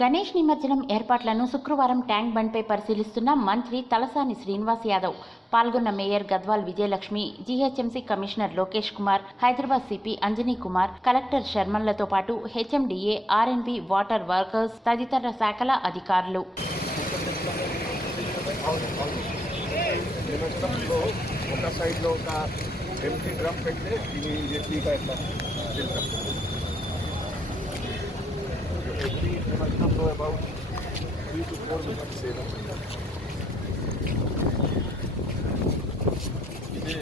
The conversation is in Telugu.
గణేష్ నిమజ్జనం ఏర్పాట్లను శుక్రవారం ట్యాంక్ బండ్పై పరిశీలిస్తున్న మంత్రి తలసాని శ్రీనివాస్ యాదవ్. పాల్గొన్న mayor Gadwal Vijayalakshmi GHMC commissioner Lokesh Kumar Hyderabad CP Anjani Kumar collector శర్మన్లతో పాటు హెచ్ఎండిఏ ఆర్ఎన్బి వాటర్ వర్కర్స్ తదితర శాఖల అధికారులు. ఒక ఒక ఎంటీ డ్రమ్ పెడితే ఇది ఎస్టీగా ఇట్లా వెళ్తాం every నిమజ్జనంలో about three to four minutes చేయడం ఇదే